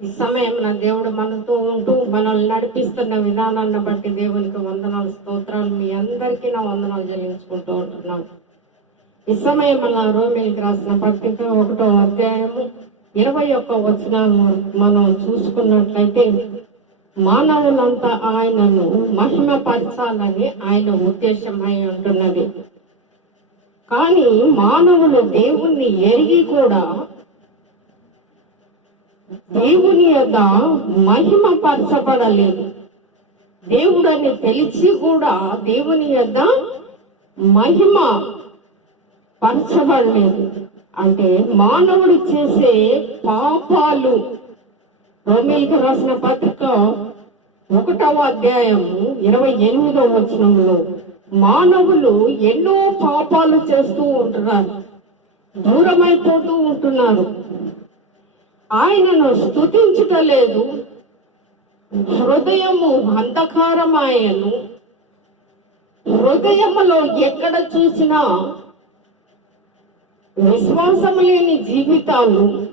ఈ సమయం దేవుడు మనతో ఉంటూ మనల్ని నడిపిస్తున్న విధానాన్ని బట్టి దేవునికి వందనాలు స్తోత్రాలు. మీ అందరికీ నా వందనాలు చెల్లించుకుంటూ ఉంటున్నాను ఈ సమయం మన రోమిల్కి రాసిన పత్రిక ఒకటో అధ్యాయము ఇరవై ఒక్క వచనాలను మనం చూసుకున్నట్లయితే మానవులంతా ఆయనను మహిమపరచాలని ఆయన ఉద్దేశమై ఉంటున్నది. కానీ మానవులు దేవుణ్ణి ఎరిగి కూడా దేవుని యొక్క మహిమ పరచబడలేదు. దేవుడని తెలిసి కూడా దేవుని యొక్క మహిమ పరచబడలేదు. అంటే మానవుడు చేసే పాపాలు రోమిల్కి రాసిన పత్రిక ఒకటవ అధ్యాయము ఇరవై ఎనిమిదవ వచనంలో మానవులు ఎన్నో పాపాలు చేస్తూ ఉంటున్నారు. దూరమైపోతూ ఉంటున్నారు. ఆయనను స్థుతించుటలేదు హృదయము అంధకారమాయను. హృదయములో ఎక్కడ చూసినా విశ్వాసం లేని జీవితాలు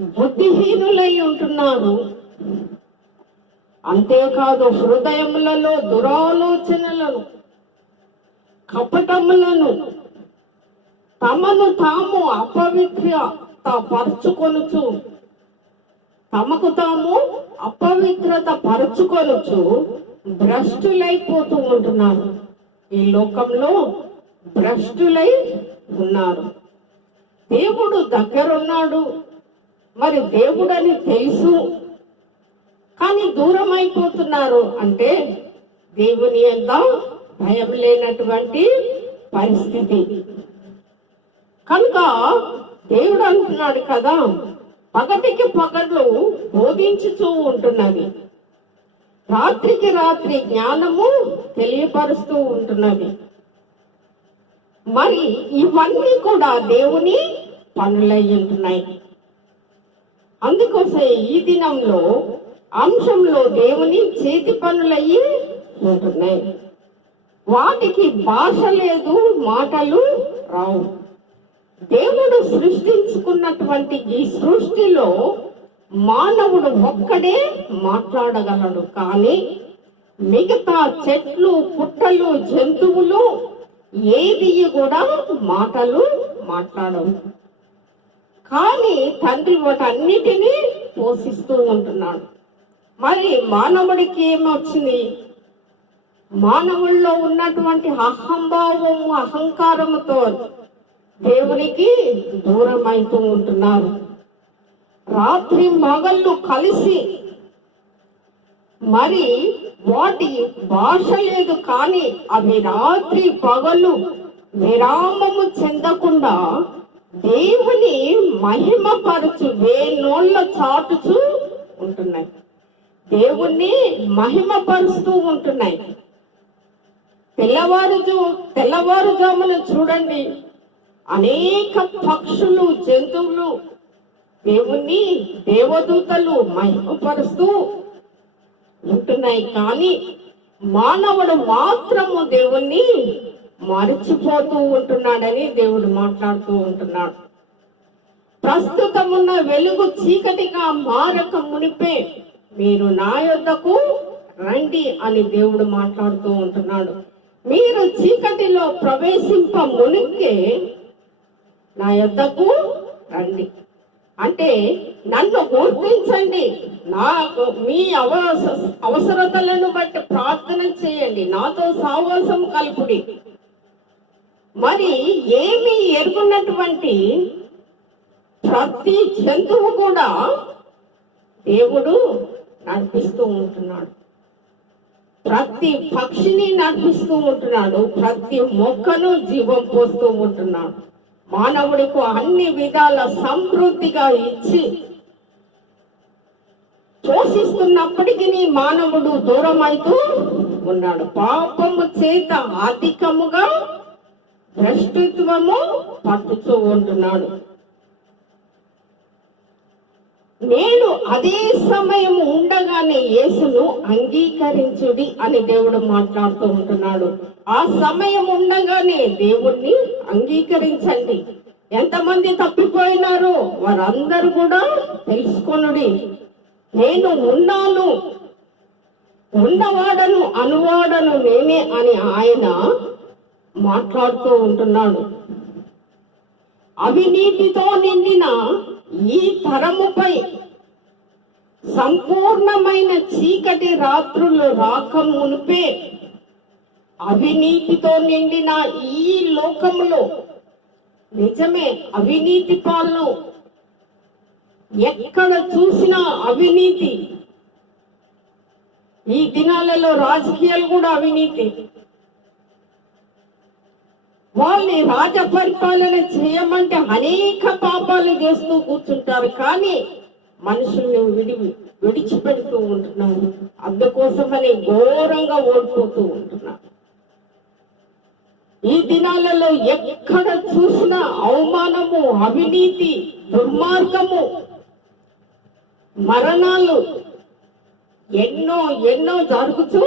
బుద్ధిహీనులై ఉంటున్నారు. అంతేకాదు హృదయములలో దురాలోచనలను కపటములను తమను తాము అపవిత్రత పరుచుకొనుచు తమకు తాము అపవిత్రత పరుచుకొనుచు భ్రష్టులైపోతూ ఉంటున్నారు ఈ లోకంలో భ్రష్టులై ఉన్నారు. దేవుడు దగ్గరున్నాడు. మరి దేవుడని తెలుసు. కానీ దూరం అయిపోతున్నారు అంటే దేవుని యొక్క భయం లేనటువంటి పరిస్థితి. కనుక దేవుడు అంటున్నాడు కదా పగటికి పగళ్ళు బోధించుతూ ఉంటున్నది రాత్రికి రాత్రి జ్ఞానము తెలియపరుస్తూ ఉంటున్నది మరి ఇవన్నీ కూడా దేవుని పనులై ఉంటున్నాయి. అందుకోసం ఈ దినంలో అంశంలో దేవుని చేతి పనులయ్యి ఉంటున్నాయి. వాటికి భాష లేదు మాటలు రావు. దేవుడు సృష్టించుకున్నటువంటి ఈ సృష్టిలో మానవుడు ఒక్కడే మాట్లాడగలడు. కానీ మిగతా చెట్లు పుట్టలు జంతువులు ఏది కూడా మాటలు మాట్లాడవు. కానీ తండ్రి వాటన్నిటినీ పోషిస్తూ ఉంటున్నాడు. మరి మానవుడికి ఏమొచ్చింది? మానవుల్లో ఉన్నటువంటి అహంభావము అహంకారముతో దేవునికి దూరం అవుతూ ఉంటున్నారు. రాత్రి మగళ్ళు కలిసి మరి వాటి భాష లేదు కానీ అవి రాత్రి పగలు విరామము చెందకుండా దేవుని మహిమపరచు వేనోళ్ళ చాటుచు ఉంటున్నాయి. దేవుణ్ణి మహిమపరుస్తూ ఉంటున్నాయి. తెల్లవారుజు తెల్లవారుజామున చూడండి. అనేక పక్షులు జంతువులు దేవుణ్ణి దేవదూతలు మహిమపరుస్తూ ఉంటున్నాయి. కానీ మానవుడు మాత్రము దేవుణ్ణి మరిచిపోతూ ఉంటున్నాడని దేవుడు మాట్లాడుతూ ఉంటున్నాడు. ప్రస్తుతమున్న వెలుగు చీకటిగా మారక మునిపే మీరు నా యొద్దకు రండి అని దేవుడు మాట్లాడుతూ ఉంటున్నాడు. మీరు చీకటిలో ప్రవేశింప మునికే నా యొద్దకు రండి. అంటే నన్ను గుర్తించండి. నాకు మీ అవస అవసరతలను బట్టి ప్రార్థన చేయండి. నాతో సావాసం కలుపుడి. మరి ఏమి ఎరుగున్నటువంటి ప్రతి జంతువు కూడా దేవుడు నడిపిస్తూ ఉంటున్నాడు. ప్రతి పక్షిని నడిపిస్తూ ఉంటున్నాడు. ప్రతి మొక్కను జీవం పోస్తూ ఉంటున్నాడు. మానవుడికి అన్ని విధాల సమృద్ధిగా ఇచ్చి పోషిస్తున్నప్పటికీ మానవుడు దూరం అవుతూ ఉన్నాడు. పాపము చేత అధికముగా భ్రష్టిత్వము పట్టుతూ ఉంటున్నాడు. నేను అదే సమయం ఉండగానే యేసును అంగీకరించుడి అని దేవుడు మాట్లాడుతూ ఉంటున్నాడు. ఆ సమయం ఉండగానే దేవుణ్ణి అంగీకరించండి. ఎంతమంది తప్పిపోయినారు వారందరూ కూడా తెలుసుకొనుడి. నేను ఉన్నాను. ఉన్నవాడను అనువాడను నేనే అని ఆయన మాట్లాడుతూ ఉంటున్నాడు. అవినీతితో నిండిన ఈ తరముపై సంపూర్ణమైన చీకటి రాత్రులు రాక మునిపే అవినీతితో నిండిన ఈ లోకములో నిజమే అవినీతి పాలన. ఎక్కడ చూసినా అవినీతి. ఈ దినాలలో రాజకీయాలు కూడా అవినీతి. వాళ్ళని రాజ పరిపాలన చేయమంటే అనేక పాపాలు చేస్తూ కూర్చుంటారు. కానీ మనుషుల్ని విడి విడిచిపెడుతూ ఉంటున్నారు. అందుకోసమని ఘోరంగా ఓడిపోతూ ఉంటున్నారు. ఈ దినాలలో ఎక్కడ చూసినా అవమానము అవినీతి దుర్మార్గము మరణాలు ఎన్నో ఎన్నో జరుగుతూ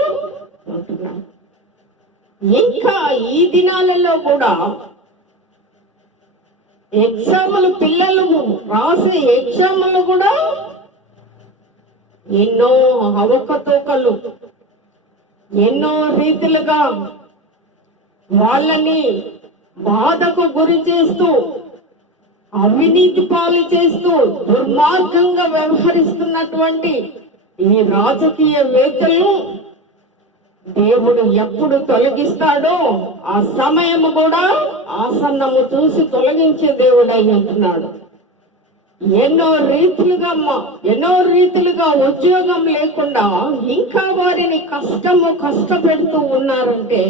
ఉంటున్నాయి. ఇంకా ఈ దినాలలో కూడా ఎగ్జాములు పిల్లలు రాసే ఎగ్జాములు కూడా ఎన్నో అవకతవకలు ఎన్నో రీతిలుగా వాళ్ళని బాధకు గురి చేస్తూ అవినీతి పాలు చేస్తూ దుర్మార్గంగా వ్యవహరిస్తున్నటువంటి ఈ రాజకీయ వేత్తలు దేవుడు ఎప్పుడు తొలగిస్తాడో ఆ సమయం కూడా ఆసన్నము చూసి తొలగించే దేవుడు అయి ఉంటున్నాడు. ఎన్నో రీతులుగా ఎన్నో రీతులుగా ఉద్యోగం లేకుండా ఇంకా వారిని కష్టము కష్టపెడుతూ ఉన్నారంటే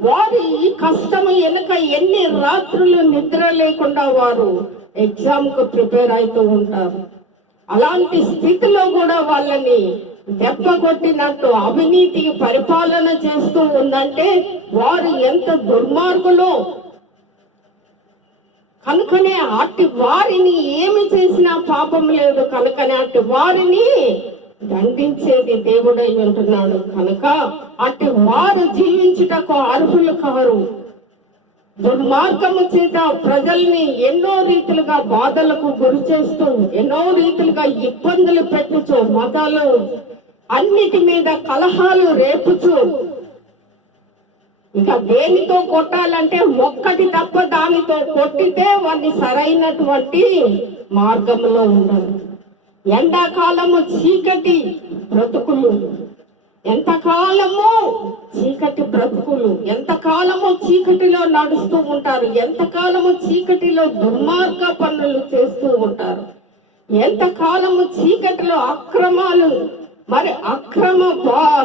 వారి ఈ కష్టము వెనుక ఎన్ని రాత్రులు నిద్ర లేకుండా వారు ఎగ్జామ్కు ప్రిపేర్ అవుతూ ఉంటారు. అలాంటి స్థితిలో కూడా వాళ్ళని దెబ్బ కొట్టినట్టు అవినీతి పరిపాలన చేస్తూ ఉందంటే వారు ఎంత దుర్మార్గులో? కనుకనే అట్టి వారిని ఏమి చేసినా పాపం లేదు. కనుకనే అట్టి వారిని దండించేది దేవుడై ఉంటున్నాడు. కనుక అట్టి వారు జీవించుటకు అర్హులు కారు. దుర్మార్గము చేత ప్రజల్ని ఎన్నో రీతులుగా బాధలకు గురి చేస్తూ ఎన్నో రీతులుగా ఇబ్బందులు పెట్టుచు మతాలు. అన్నిటి మీద కలహాలు రేపుచు. ఇక దేనితో కొట్టాలంటే ఒక్కటి తప్ప దానితో కొట్టితే వాడిని సరైనటువంటి మార్గంలో ఉండదు ఎండాకాలము చీకటి బ్రతుకులు. ఎంతకాలము చీకటి బ్రతుకులు? ఎంతకాలము చీకటిలో నడుస్తూ ఉంటారు? ఎంతకాలము చీకటిలో దుర్మార్గ పనులు చేస్తూ ఉంటారు? ఎంతకాలము చీకటిలో అక్రమాలు మరి అక్రమ పా-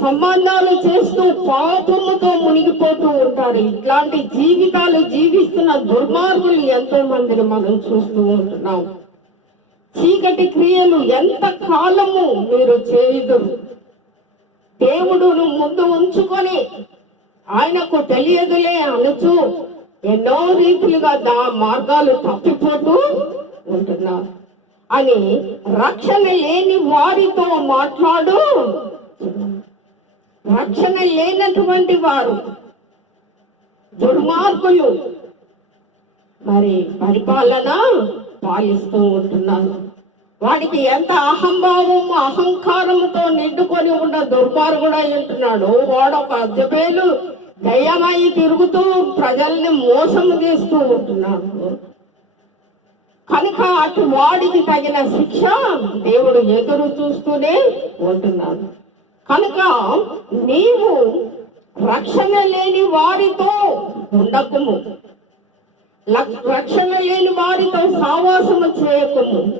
సంబంధాలు చేస్తూ పాపముతో మునిగిపోతూ ఉంటారు. ఇట్లాంటి జీవితాలు జీవిస్తున్న దుర్మార్గులు ఎంతో మందిని మనం చూస్తూ ఉంటున్నాం. చీకటి క్రియలు ఎంత కాలము మీరు చేయుదురు? దేవుడును ముందు ఉంచుకొని ఆయనకు తెలియదులే అనుచు ఎన్నో రీతిలుగా దా మార్గాలు తప్పిపోతూ ఉంటున్నారు. అని రక్షణ లేని వారితో మాట్లాడు. రక్షణ లేనటువంటి వారు దుర్మార్గులు. మరి పరిపాలన పాలిస్తూ ఉంటున్నారు. వాడికి ఎంత అహంభావం అహంకారముతో నిండుకొని ఉన్న దుర్మార్గుడు అయి ఉంటున్నాడు వాడు ఒక అద్దెపేలు దయ్యమై తిరుగుతూ ప్రజల్ని మోసం చేస్తూ ఉంటున్నాడు. కనుక అటు వాడికి తగిన శిక్ష దేవుడు ఎదురు చూస్తూనే ఉంటున్నాడు. కనుక నీవు రక్షణ లేని వారితో ఉండకుము. రక్షణ లేని వారితో సావాసము చేయకుము.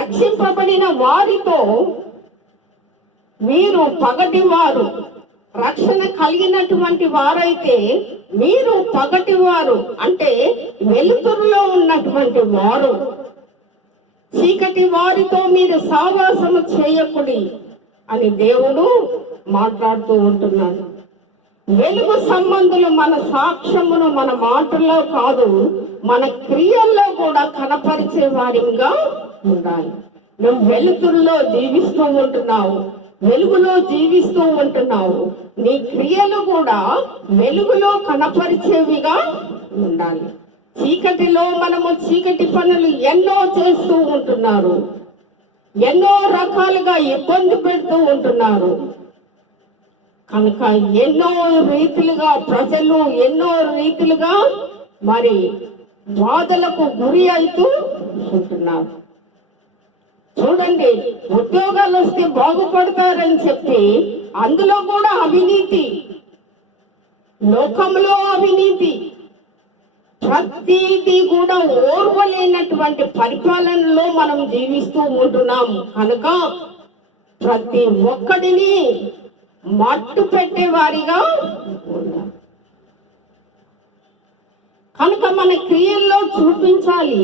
రక్షింపబడిన వారితో మీరు పగటి వారు రక్షణ కలిగినటువంటి వారైతే మీరు పగటి వారు అంటే వెలుతురులో ఉన్నటువంటి వారు చీకటి వారితో మీరు సావాసము చేయకుడి అని దేవుడు మాట్లాడుతూ ఉంటున్నాడు. వెలుగు సంబంధులు మన సాక్ష్యమును మన మాటల్లో కాదు మన క్రియల్లో కూడా కనపరిచే వారిగా ఉండాలి. నువ్వు వెలుతురులో జీవిస్తూ ఉంటున్నావు వెలుగులో జీవిస్తూ ఉంటున్నావు నీ క్రియలు కూడా వెలుగులో కనపరిచేవిగా ఉండాలి. చీకటిలో మనము చీకటి పనులు ఎన్నో చేస్తూ ఉంటున్నారు. ఎన్నో రకాలుగా ఇబ్బంది పెడుతూ ఉంటున్నారు. కనుక ఎన్నో రీతులుగా ప్రజలు ఎన్నో రీతులుగా మరి బాధలకు గురి అవుతూ ఉంటున్నారు. చూడండి ఉద్యోగాలు వస్తే బాగుపడతారని చెప్పి అందులో కూడా అవినీతి. లోకంలో అవినీతి. ప్రతిదీ కూడా ఓర్వలేనటువంటి పరిపాలనలో మనం జీవిస్తూ ఉంటున్నాం. కనుక ప్రతి ఒక్కడిని మట్టు పెట్టే వారిగా కనుక మన క్రియల్లో చూపించాలి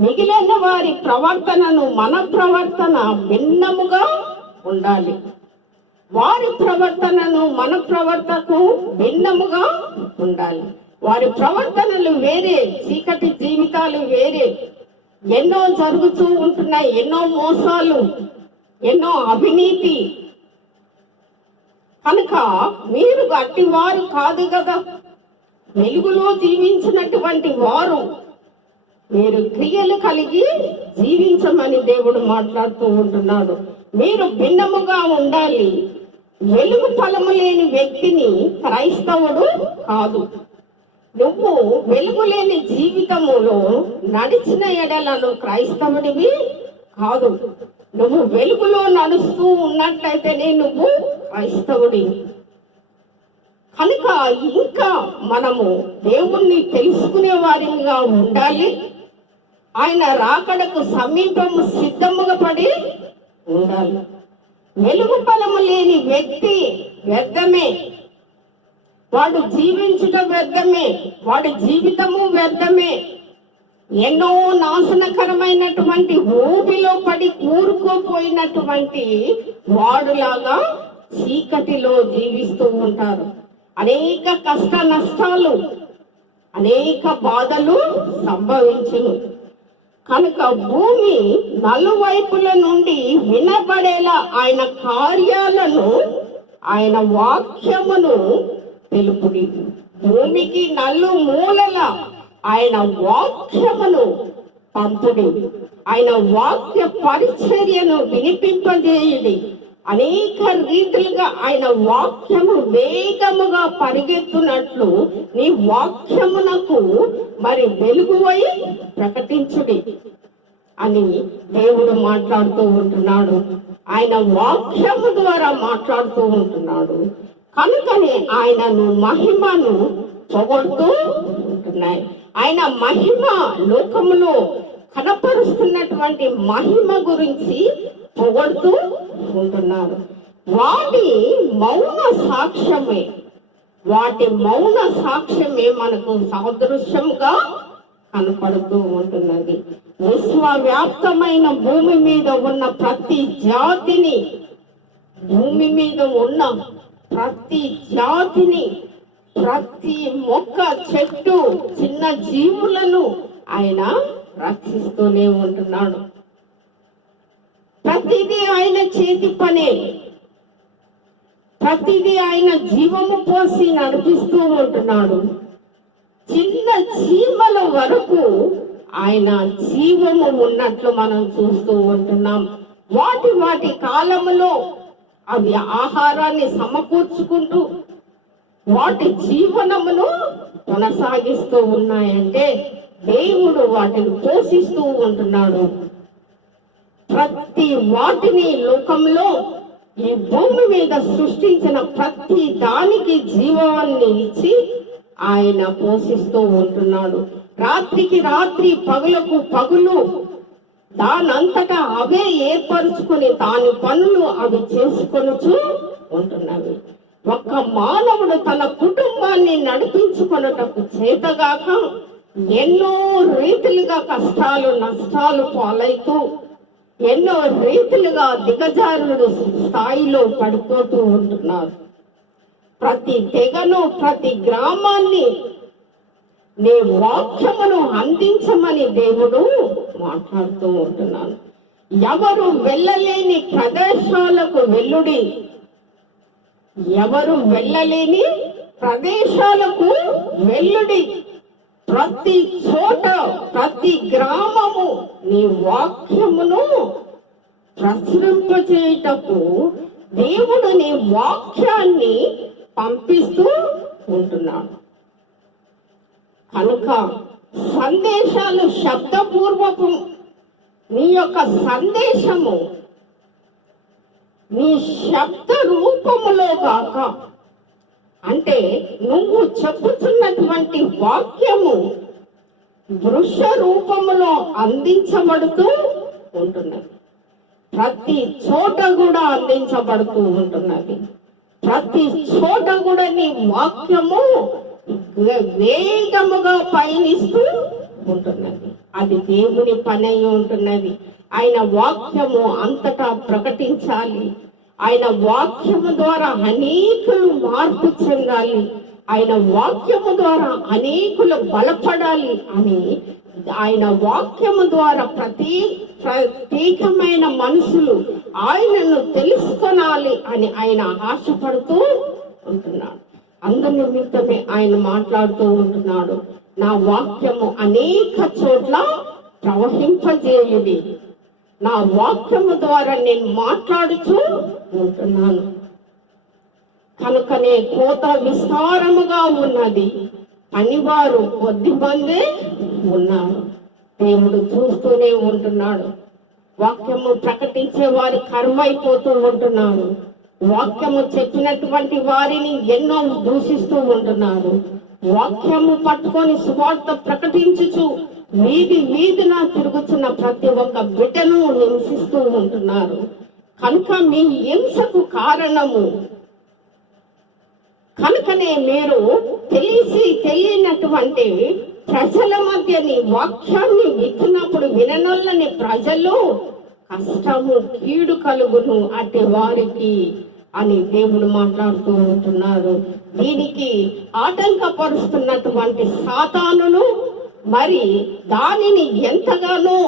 మిగిలిన వారి ప్రవర్తనను మన ప్రవర్తన భిన్నముగా ఉండాలి. వారి ప్రవర్తనను మన ప్రవర్తకు భిన్నముగా ఉండాలి. వారి ప్రవర్తనలు వేరే చీకటి జీవితాలు వేరే. ఎన్నో జరుగుతూ ఉంటున్నాయి ఎన్నో మోసాలు ఎన్నో అవినీతి. కనుక మీరు అట్టి వారు కాదు కదా వెలుగులో జీవించినటువంటి వారు మీరు క్రియలు కలిగి జీవించమని దేవుడు మాట్లాడుతూ ఉంటున్నాడు. మీరు భిన్నముగా ఉండాలి. వెలుగు ఫలము లేని వ్యక్తిని క్రైస్తవుడు కాదు. నువ్వు వెలుగు లేని జీవితములో నడిచిన ఎడలను క్రైస్తవుడివి కాదు. నువ్వు వెలుగులో నడుస్తూ ఉన్నట్లయితేనే నువ్వు క్రైస్తవుడి. కనుక ఇంకా మనము దేవుణ్ణి తెలుసుకునే వారిగా ఉండాలి. ఆయన రాకడకు సమీపము సిద్ధముగా పడి ఉండాలి. వెలుగు ఫలము లేని వ్యక్తి వ్యర్థమే. వాడు జీవించుట వ్యర్థమే. వాడి జీవితము వ్యర్థమే. ఎన్నో నాశనకరమైనటువంటి ఊపిలో పడి కూరుకోపోయినటువంటి వాడులాగా చీకటిలో జీవిస్తూ ఉంటారు. అనేక కష్ట నష్టాలు అనేక బాధలు సంభవించును. కనుక భూమి నలువైపుల నుండి వినబడేలా ఆయన కార్యాలను ఆయన వాక్యమును తెలుపుడి. భూమికి నల్లు మూలల ఆయన వాక్యమును పంపుడి. ఆయన వాక్య పరిచర్యను వినిపింపజేయుడి. అనేక రీతిలుగా ఆయన వాక్యము వేగముగా పరిగెత్తునట్లు నీ వాక్యమునకు మరి వెలుగువై ప్రకటించుడి అని దేవుడు మాట్లాడుతూ ఉంటున్నాడు. ఆయన వాక్యము ద్వారా మాట్లాడుతూ ఉంటున్నాడు. కనుకనే ఆయనను మహిమను పొగడుతూ ఉంటున్నాయి. ఆయన మహిమ లోకములో కనపరుస్తున్నటువంటి మహిమ గురించి పొగడుతూ ఉంటున్నారు వాటి మౌన సాక్ష్యమే. వాటి మౌన సాక్ష్యమే మనకు సాదృశ్యంగా కనపడుతూ ఉంటున్నది. విశ్వవ్యాప్తమైన భూమి మీద ఉన్న ప్రతి జాతిని భూమి మీద ఉన్న ప్రతి జాతిని ప్రతి మొక్క చెట్టు చిన్న జీవులను ఆయన రక్షిస్తూనే ఉంటున్నాడు. ప్రతిదీ ఆయన చేతి పనే. ప్రతిదీ ఆయన జీవము పోసి నడిపిస్తూ ఉంటున్నాడు. చిన్న చీమల వరకు ఆయన జీవము ఉన్నట్లు మనం చూస్తూ ఉంటున్నాం. వాటి వాటి కాలంలో అవి ఆహారాన్ని సమకూర్చుకుంటూ వాటి జీవనమును కొనసాగిస్తూ ఉన్నాయంటే దేవుడు వాటిని పోషిస్తూ ఉంటున్నాడు. ప్రతి వాటిని లోకంలో ఈ భూమి మీద సృష్టించిన ప్రతి దానికి జీవాన్ని ఇచ్చి ఆయన పోషిస్తూ ఉంటున్నాడు. రాత్రికి రాత్రి పగులకు పగులు దానంతటా అవే ఏర్పరచుకుని దాని పనులు అవి చేసుకొనుచు ఉంటున్నవి. ఒక్క మానవుడు తన కుటుంబాన్ని నడిపించుకొనుటకు చేతగాక ఎన్నో రీతిలుగా కష్టాలు నష్టాలు పాలైతూ ఎన్నో రీతులుగా దిగజారుడు స్థాయిలో పడిపోతూ ఉంటున్నారు. ప్రతి తెగను ప్రతి గ్రామాన్ని నీ వాక్యమును అందించమని దేవుడు మాట్లాడుతూ ఉంటున్నాను ఎవరు వెళ్ళలేని ప్రదేశాలకు వెళ్ళుడి. ఎవరు వెళ్ళలేని ప్రదేశాలకు వెళ్ళుడి. ప్రతి చోట ప్రతి గ్రామము నీ వాక్యమును ప్రచురింపచేయటకు దేవుడు నీ వాక్యాన్ని పంపిస్తూ ఉంటున్నాడు. కనుక సందేశాలు శబ్దపూర్వకం. నీ యొక్క సందేశము నీ శబ్ద రూపములో కాక అంటే నువ్వు చెబుతున్నటువంటి వాక్యము దృశ్య రూపములో అందించబడుతూ ఉంటున్నది. ప్రతి చోట కూడా అందించబడుతూ ఉంటున్నది. ప్రతి చోట కూడా నీ వాక్యము వేగముగా పయనిస్తూ ఉంటున్నది. అది దేవుని పని అయి ఉంటున్నది. ఆయన వాక్యము అంతటా ప్రకటించాలి. ఆయన వాక్యము ద్వారా అనేకులు మార్పు చెందాలి. ఆయన వాక్యము ద్వారా అనేకులు బలపడాలి అని ఆయన వాక్యము ద్వారా ప్రతి ప్రత్యేకమైన మనుషులు ఆయనను తెలుసుకొనాలి అని ఆయన ఆశపడుతూ ఉంటున్నాడు. అందు నిమిత్తమే ఆయన మాట్లాడుతూ ఉంటున్నాడు. నా వాక్యము అనేక చోట్ల ప్రవహింపజేయుడి. నా వాక్యము ద్వారా నేను మాట్లాడుచూ ఉంటున్నాను. కనుకనే కోత విస్తారముగా ఉన్నది. పనివారు కొద్ది మందే ఉన్నారు. దేవుడు చూస్తూనే ఉంటున్నాడు. వాక్యము ప్రకటించే వారి కర్మ అయిపోతూ ఉంటున్నారు. వాక్యము చెప్పినటువంటి వారిని ఎన్నో దూషిస్తూ ఉంటున్నారు. వాక్యము పట్టుకొని సువార్త ప్రకటించుచు వీధి వీధిలా తిరుగుతున్న ప్రతి ఒక్క బిడ్డను హింసిస్తూ ఉంటున్నారు కనుక మీ హింసకు కారణము. కనుకనే మీరు తెలిసి తెలియనటువంటి ప్రజల మధ్య నీ వాక్యాన్ని విత్తినప్పుడు విననొల్లని ప్రజలు కష్టము కీడు కలుగును అటు వారికి అని దేవుడు మాట్లాడుతూ ఉంటున్నారు దీనికి ఆటంకపరుస్తున్నటువంటి సాతానును మరి దానిని ఎంతగానో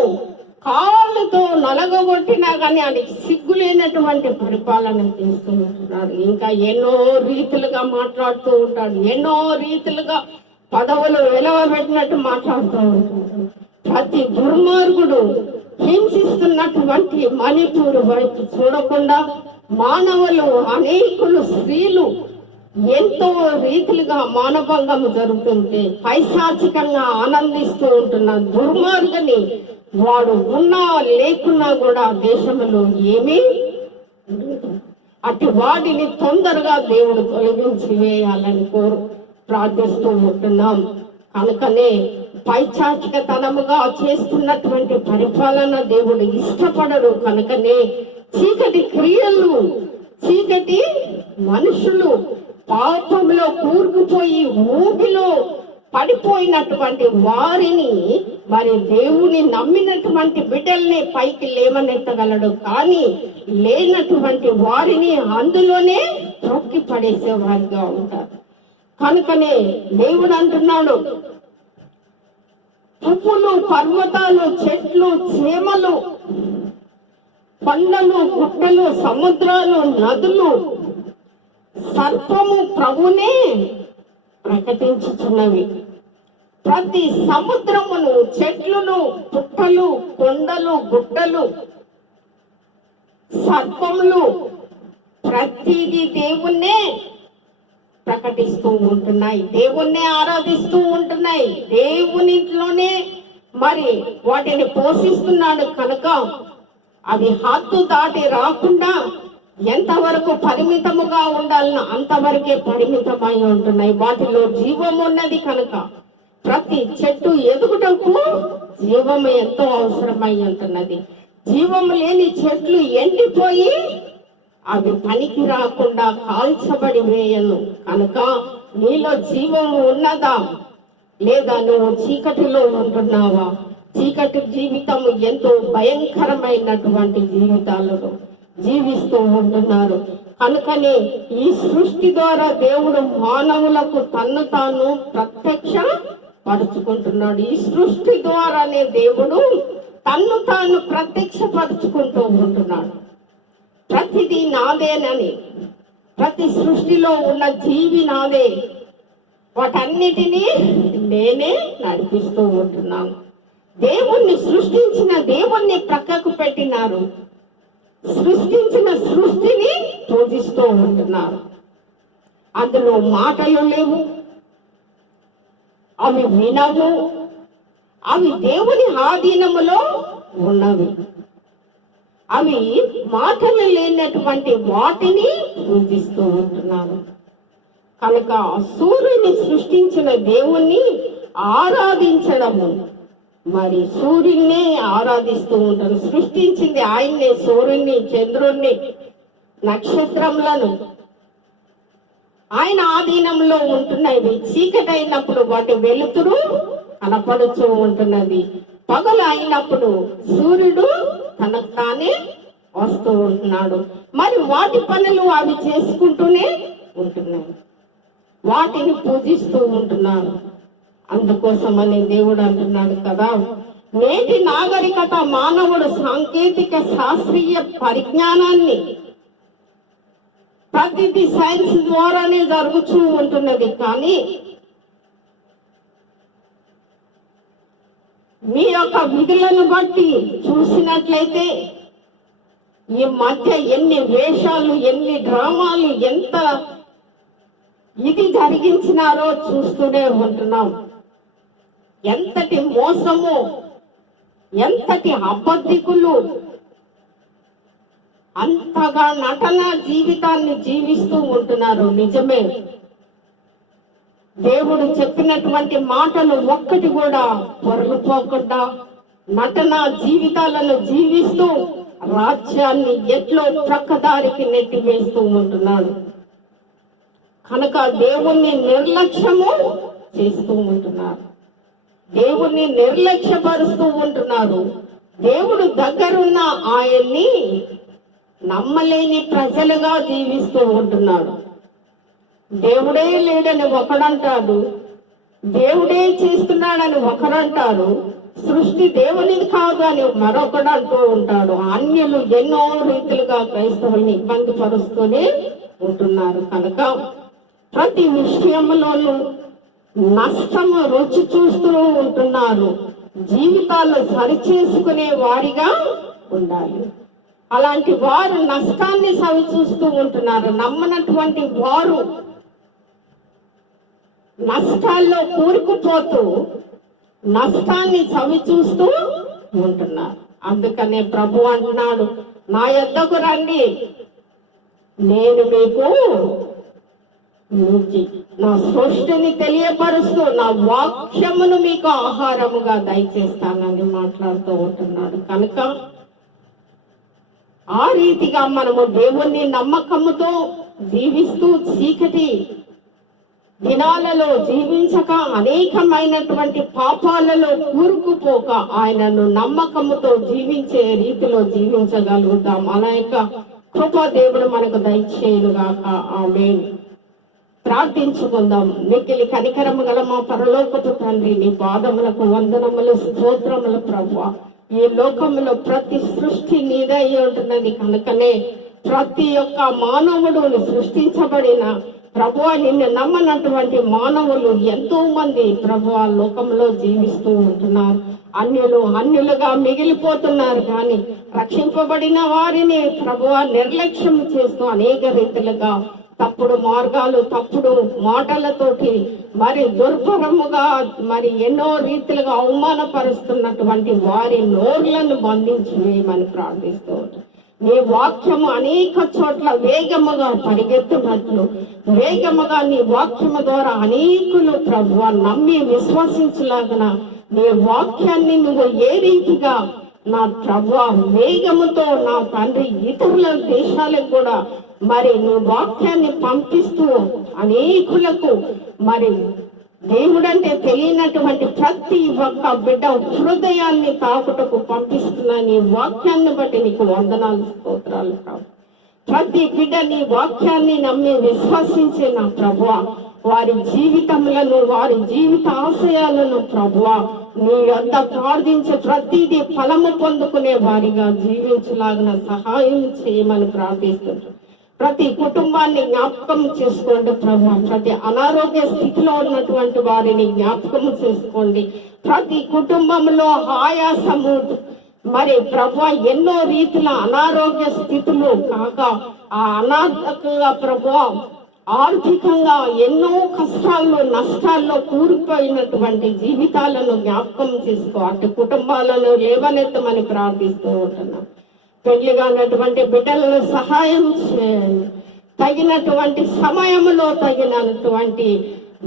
కాళ్ళతో నలగొట్టినా కానీ అది సిగ్గులేనటువంటి పరిపాలన చేస్తూ ఉంటున్నాడు ఇంకా ఎన్నో రీతులుగా మాట్లాడుతూ ఉంటాడు. ఎన్నో రీతులుగా పదవులు వెలవబెట్టినట్టు మాట్లాడుతూ ఉంటాడు. ప్రతి దుర్మార్గుడు హింసిస్తున్నటువంటి మణిపూర్ వైపు చూడకుండా మానవులు అనేకులు స్త్రీలు ఎంతో రీతిలుగా మానభంగం జరుగుతుంది పైశాచికంగా ఆనందిస్తూ ఉంటున్న దుర్మార్గని వాడు ఉన్నా లేకున్నా కూడా దేశంలో ఏమీ అటు వాడిని తొందరగా దేవుడు తొలగించి వేయాలని కోరు ప్రార్థిస్తూ ఉంటున్నాం. కనుకనే పైచాచికతనముగా చేస్తున్నటువంటి పరిపాలన దేవుడు ఇష్టపడరు కనుకనే చీకటి క్రియలు చీకటి మనుషులు పాపంలో కూరుకుపోయి ఊపిలో పడిపోయినటువంటి వారిని మరి దేవుని నమ్మినటువంటి బిడ్డల్ని పైకి లేవనెత్తగలడు. కానీ లేనటువంటి వారిని అందులోనే తొక్కి పడేసే వారిగా ఉంటారు. కనుకనే దేవుడు అంటున్నాడు పువ్వులు పర్వతాలు చెట్లు చేమలు కొండలు గుట్టలు సముద్రాలు నదులు సర్పము ప్రభునే ప్రకటించుచున్నవి. ప్రతి సముద్రమును చెట్లును పుట్టలు కొండలు గుట్టలు సర్పములు ప్రతిదీ దేవుణ్ణే ప్రకటిస్తూ ఉంటున్నాయి. దేవుణ్ణే ఆరాధిస్తూ ఉంటున్నాయి. దేవునిలోనే మరి వాటిని పోషిస్తున్నాడు కనుక అవి హద్దు దాటి రాకుండా ఎంతవరకు పరిమితముగా ఉండాలనో అంతవరకే పరిమితమై ఉంటున్నాయి. వాటిలో జీవం ఉన్నది కనుక ప్రతి చెట్టు ఎదుగుటకు జీవము ఎంతో అవసరమై ఉంటున్నది. జీవం లేని చెట్లు ఎండిపోయి అవి పనికి రాకుండా కాల్చబడి వేయను. కనుక నీలో జీవము ఉన్నదా? లేదా నువ్వు చీకటిలో ఉంటున్నావా? చీకటి జీవితం ఎంతో భయంకరమైనటువంటి జీవితాలలో జీవిస్తూ ఉంటున్నారు కనుకనే ఈ సృష్టి ద్వారా దేవుడు మానవులకు తన్ను తాను ప్రత్యక్ష పరుచుకుంటున్నాడు. ఈ సృష్టి ద్వారానే దేవుడు తన్ను తాను ప్రత్యక్షపరుచుకుంటూ ఉంటున్నాడు. ప్రతిదీ నాదేనని ప్రతి సృష్టిలో ఉన్న జీవి నాదే. వాటన్నిటినీ నేనే నడిపిస్తూ ఉంటున్నాను. దేవుణ్ణి సృష్టించిన దేవుణ్ణి ప్రక్కకు పెట్టినారు. సృష్టించిన సృష్టిని పూజిస్తూ ఉంటున్నారు అందులో మాటలు లేవు. అవి వినవు. అవి దేవుని ఆధీనములో ఉన్నవి. అవి మాటలు లేనటువంటి వాటిని పూజిస్తూ ఉంటున్నారు కనుక సూర్యుని సృష్టించిన దేవుణ్ణి ఆరాధించడము మరి సూర్యుడిని ఆరాధిస్తూ ఉంటారు. సృష్టించింది ఆయన్ని సూర్యుణ్ణి చంద్రుణ్ణి నక్షత్రములను. ఆయన ఆధీనంలో ఉంటున్నవి. చీకటి అయినప్పుడు వాటి వెలుతురు కనపడుతూ ఉంటున్నది. పగలు అయినప్పుడు సూర్యుడు తనకు తానే వస్తూ ఉంటున్నాడు. మరి వాటి పనులు అవి చేసుకుంటూనే ఉంటున్నాయి వాటిని పూజిస్తూ ఉంటున్నాను అందుకోసమని దేవుడు అంటున్నాడు కదా. నేటి నాగరికత మానవుడు సాంకేతిక శాస్త్రీయ పరిజ్ఞానాన్ని ప్రతిదీ సైన్స్ ద్వారానే జరుగుతూ ఉంటున్నది. కానీ మీ యొక్క విధులను బట్టి చూసినట్లయితే ఈ మధ్య ఎన్ని వేషాలు ఎన్ని డ్రామాలు ఎంత ఇది జరిగించినారో చూస్తూనే ఉంటున్నాం. ఎంతటి మోసము ఎంతటి అబద్ధికులు అంతగా నటన జీవితాన్ని జీవిస్తూ ఉంటున్నారు. నిజమే. దేవుడు చెప్పినటువంటి మాటలు ఒక్కటి కూడా పొరలుపోకుండా నటన జీవితాలను జీవిస్తూ రాజ్యాన్ని ఎట్లో ప్రక్కదారికి నెట్టివేస్తూ ఉంటున్నాడు. కనుక దేవుణ్ణి నిర్లక్ష్యము చేస్తూ ఉంటున్నారు. దేవుణ్ణి నిర్లక్ష్యపరుస్తూ ఉంటున్నారు దేవుడు దగ్గరున్న ఆయన్ని నమ్మలేని ప్రజలుగా జీవిస్తూ ఉంటున్నాడు. దేవుడే లేడని ఒకడంటాడు. దేవుడే చేస్తున్నాడని ఒకడంటాడు. సృష్టి దేవునిది కాదు అని మరొకడు అంటూ ఉంటాడు. అన్యులు ఎన్నో రీతిలుగా క్రైస్తవుల్ని ఇబ్బంది పరుస్తూనే ఉంటున్నారు. కనుక ప్రతి విషయంలోనూ నష్టము రుచి చూస్తూ ఉంటున్నారు జీవితాలు సరిచేసుకునే వారిగా ఉండాలి. అలాంటి వారు నష్టాన్ని సవి చూస్తూ ఉంటున్నారు. నమ్మనటువంటి వారు నష్టాల్లో కూరుకుపోతూ నష్టాన్ని చవి చూస్తూ ఉంటున్నారు. అందుకనే ప్రభు అంటున్నాడు నా యొద్దకు రండి. నేను మీకు నుంచి నా సృష్టిని తెలియపరుస్తూ నా వాక్యమును మీకు ఆహారముగా దయచేస్తానని మాట్లాడుతూ ఉంటున్నాడు. కనుక ఆ రీతిగా మనము దేవుణ్ణి నమ్మకముతో జీవిస్తూ చీకటి దినాలలో జీవించక అనేకమైనటువంటి పాపాలలో కూరుకుపోక ఆయనను నమ్మకముతో జీవించే రీతిలో జీవించగలుగుతాం. అలా యొక్క కృపా దేవుడు మనకు దయచేయుగాక ఆమె ప్రార్థించుకుందాం. మిక్కిలి కనికరము గల మా పరలోకపు తండ్రి నీ పాదములకు వందనములు స్తోత్రములు ప్రభు. ఈ లోకములో ప్రతి సృష్టి నీదై ఉంటున్నది కనుకనే ప్రతి ఒక్క మానవుడు సృష్టించబడిన ప్రభు నిన్ను నమ్మనటువంటి మానవులు ఎంతో మంది ప్రభు లోకంలో జీవిస్తూ ఉంటున్నారు. అన్యులు అన్యులుగా మిగిలిపోతున్నారు కానీ రక్షింపబడిన వారిని ప్రభు నిర్లక్ష్యం చేస్తూ అనేక రీతిలుగా తప్పుడు మార్గాలు తప్పుడు మాటలతోటి మరి దుర్భరముగా మరి ఎన్నో రీతిలుగా అవమానపరుస్తున్నటువంటి వారి నోర్లను బంధించి వేయమని ప్రార్థిస్తూ నీ వాక్యము అనేక చోట్ల వేగముగా పరిగెత్తున్నట్లు వేగముగా నీ వాక్యము ద్వారా అనేకులు ప్రభు నమ్మి విశ్వసించలాగిన నీ వాక్యాన్ని నువ్వు ఏ రీతిగా నా ప్రభు వేగముతో నా తండ్రి ఇతరుల దేశాలకు కూడా మరి నీ వాక్యాన్ని పంపిస్తూ అనేకులకు మరి దేవుడంటే తెలియనటువంటి ప్రతి ఒక్క బిడ్డ హృదయాన్ని తాకుటకు పంపిస్తున్న నీ వాక్యాన్ని బట్టి నీకు వందనాలు స్తోత్రాలు కావు. ప్రతి బిడ్డ నీ వాక్యాన్ని నమ్మి విశ్వసించే నా ప్రభువ వారి జీవితములను వారి జీవిత ఆశయాలను ప్రభువ నీ వద్ద ప్రార్థించే ప్రతిదీ ఫలము పొందుకునే వారిగా జీవించలాగిన సహాయం చేయమని ప్రార్థిస్తుంటారు ప్రతి కుటుంబాన్ని జ్ఞాపకం చేసుకోండి ప్రభు. ప్రతి అనారోగ్య స్థితిలో ఉన్నటువంటి వారిని జ్ఞాపకం చేసుకోండి. ప్రతి కుటుంబంలో ఆయాసము. మరి ప్రభు ఎన్నో రీతిల అనారోగ్య స్థితులు కాక ఆ అనాథకంగా ప్రభు ఆర్థికంగా ఎన్నో కష్టాల్లో నష్టాల్లో కూరుకుపోయినటువంటి జీవితాలను జ్ఞాపకం చేసుకో. అటు కుటుంబాలను లేవనెత్తమని ప్రార్థిస్తూ ఉంటున్నాం. పెళ్ళి ఉన్నటువంటి బిడ్డలను సహాయం చేయండి. తగినటువంటి సమయంలో తగినటువంటి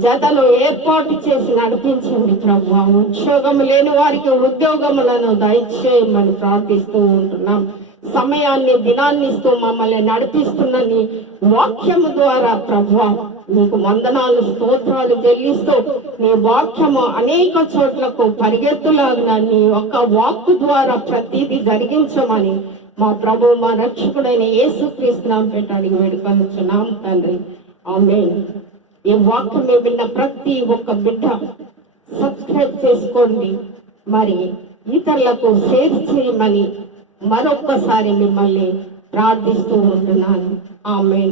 జతను ఏర్పాటు చేసి నడిపించండి ప్రభు. ఉద్యోగం లేని వారికి ఉద్యోగములను దయచేయమని ప్రార్థిస్తూ ఉంటున్నాం. సమయాన్ని దినాన్ని ఇస్తూ మమ్మల్ని నడిపిస్తున్నని వాక్యము ద్వారా ప్రభు. నీకు వందనాలు స్తోత్రాలు చెల్లిస్తూ నీ వాక్యము అనేక చోట్లకు పరిగెత్తులాగిన నీ ఒక్క వాక్కు ద్వారా ప్రతిదీ జరిగించమని మా ప్రభు మా రక్షకుడైన యేసుక్రీస్తునాం పెట్టి పెట్టడానికి వేడుకొనుచున్నాం తండ్రి. ఆమె ఈ వాక్యం విన్న ప్రతి ఒక్క బిడ్డ సబ్స్క్రైబ్ చేసుకోండి. మరి ఇతరులకు షేర్ చేయమని మరొక్కసారి మిమ్మల్ని ప్రార్థిస్తూ ఉంటున్నాను. ఆమె